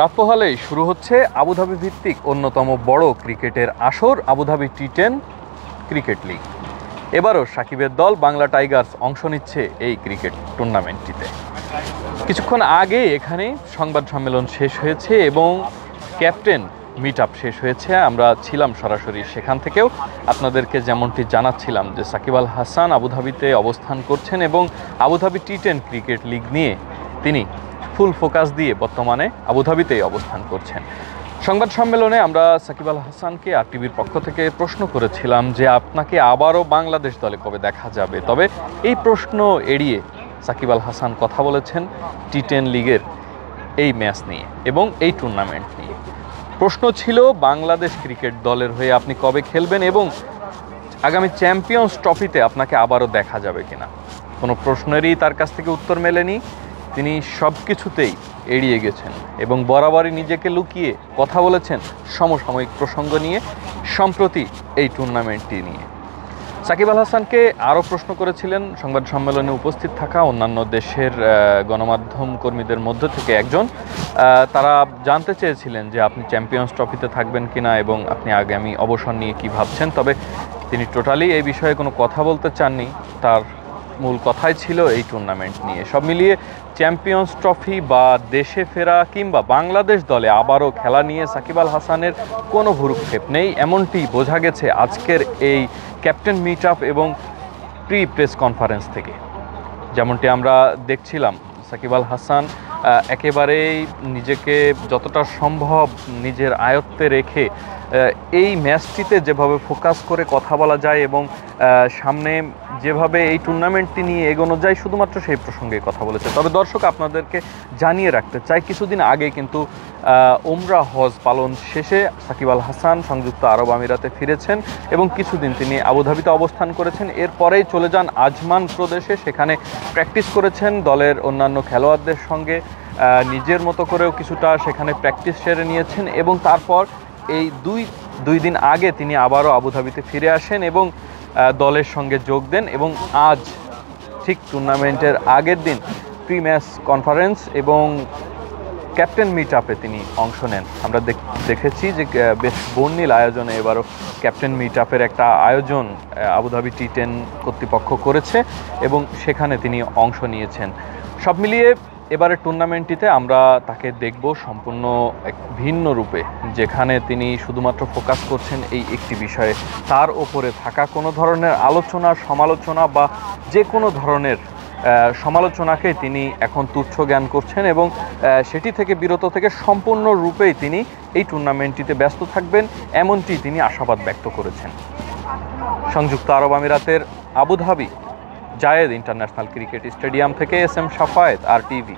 রাত পোহালেই শুরু হচ্ছে আবুধাবি ভিত্তিক অন্যতম বড় ক্রিকেটের আসর আবুধাবি টি10 ক্রিকেট লিগ। এবারও সাকিবের দল বাংলা টাইগার্স অংশ নিচ্ছে এই ক্রিকেট টুর্নামেন্টটিতে। কিছুক্ষণ আগে এখানে সংবাদ সম্মেলন শেষ হয়েছে এবং ক্যাপ্টেন মিট আপ শেষ হয়েছে। আমরা ছিলাম সরাসরি সেখান থেকেও আপনাদেরকে যেমনটি জানাচ্ছিলাম যে সাকিব আল হাসান আবুধাবিতে অবস্থান করছেন এবং আবুধাবি টি10 ক্রিকেট লিগ নিয়ে তিনি ফুল ফোকাস দিয়ে বর্তমানে আবুধাবিতেই অবস্থান করছেন। সংবাদ সম্মেলনে আমরা সাকিব আল হাসানকে আরটিভির পক্ষ থেকে প্রশ্ন করেছিলাম যে আপনাকে আবারও বাংলাদেশ দলে কবে দেখা যাবে। তবে এই প্রশ্ন এড়িয়ে সাকিব আল হাসান কথা বলেছেন টি10 লিগের এই ম্যাচ নিয়ে এবং এই টুর্নামেন্ট নিয়ে। প্রশ্ন ছিল বাংলাদেশ ক্রিকেট দলের হয়ে আপনি কবে খেলবেন এবং আগামী চ্যাম্পিয়ন্স ট্রফিতে আপনাকে আবারও দেখা যাবে কিনা। কোনো প্রশ্নেরই তার কাছ থেকে উত্তর মেলেনি। তিনি সব কিছুতেই এড়িয়ে গেছেন এবং বরাবরই নিজেকে লুকিয়ে কথা বলেছেন সমসাময়িক প্রসঙ্গ নিয়ে, সম্প্রতি এই টুর্নামেন্টটি নিয়ে। সাকিব আল হাসানকে আরও প্রশ্ন করেছিলেন সংবাদ সম্মেলনে উপস্থিত থাকা অন্যান্য দেশের গণমাধ্যম কর্মীদের মধ্য থেকে একজন। তারা জানতে চেয়েছিলেন যে আপনি চ্যাম্পিয়ন্স ট্রফিতে থাকবেন কিনা এবং আপনি আগামী অবসর নিয়ে কি ভাবছেন। তবে তিনি টোটালি এই বিষয়ে কোনো কথা বলতে চাননি। তার মূল কথাই ছিল এই টুর্নামেন্ট নিয়ে। সব মিলিয়ে চ্যাম্পিয়ন্স ট্রফি বা দেশে ফেরা কিংবা বাংলাদেশ দলে আবারও খেলা নিয়ে সাকিব আল হাসানের কোনো ভ্রুক্ষেপ নেই, এমনটি বোঝা গেছে আজকের এই ক্যাপ্টেন মিট আপ এবং প্রি প্রেস কনফারেন্স থেকে। যেমনটি আমরা দেখছিলাম সাকিব আল হাসান একেবারেই নিজেকে যতটা সম্ভব নিজের আয়ত্তে রেখে এই ম্যাচটিতে যেভাবে ফোকাস করে কথা বলা যায় এবং সামনে যেভাবে এই টুর্নামেন্টটি নিয়ে এগোনো যায় শুধুমাত্র সেই প্রসঙ্গে কথা বলেছে। তবে দর্শক, আপনাদেরকে জানিয়ে রাখতে চাই, কিছুদিন আগে কিন্তু উমরা হজ পালন শেষে সাকিব আল হাসান সংযুক্ত আরব আমিরাতে ফিরেছেন এবং কিছুদিন তিনি আবুধাবিতে অবস্থান করেছেন। এরপরেই চলে যান আজমান প্রদেশে, সেখানে প্র্যাকটিস করেছেন দলের অন্যান্য খেলোয়াড়দের সঙ্গে, নিজের মতো করেও কিছুটা সেখানে প্র্যাকটিস সেরে নিয়েছেন এবং তারপর এই দুই দিন আগে তিনি আবারও আবুধাবিতে ফিরে আসেন এবং দলের সঙ্গে যোগ দেন এবং আজ ঠিক টুর্নামেন্টের আগের দিন প্রি ম্যাচ কনফারেন্স এবং ক্যাপ্টেন মিট আপে তিনি অংশ নেন। আমরা দেখেছি যে বেশ বর্ণিল আয়োজনে এবারও ক্যাপ্টেন মিট আপের একটা আয়োজন আবুধাবি টি10 কর্তৃপক্ষ করেছে এবং সেখানে তিনি অংশ নিয়েছেন। সব মিলিয়ে এবারের টুর্নামেন্টটিতে আমরা তাকে দেখব সম্পূর্ণ এক ভিন্ন রূপে, যেখানে তিনি শুধুমাত্র ফোকাস করছেন এই একটি বিষয়ে। তার ওপরে থাকা কোনো ধরনের আলোচনা, সমালোচনা বা যে কোনো ধরনের সমালোচনাকে তিনি এখন তুচ্ছ জ্ঞান করছেন এবং সেটি থেকে বিরত থেকে সম্পূর্ণরূপেই তিনি এই টুর্নামেন্টটিতে ব্যস্ত থাকবেন, এমনটি তিনি আশাবাদ ব্যক্ত করেছেন। সংযুক্ত আরব আমিরাতের আবুধাবি জায়েদ ইন্টারন্যাশনাল ক্রিকেট স্টেডিয়াম থেকে এস এম শাফায়েত, আরটিভি।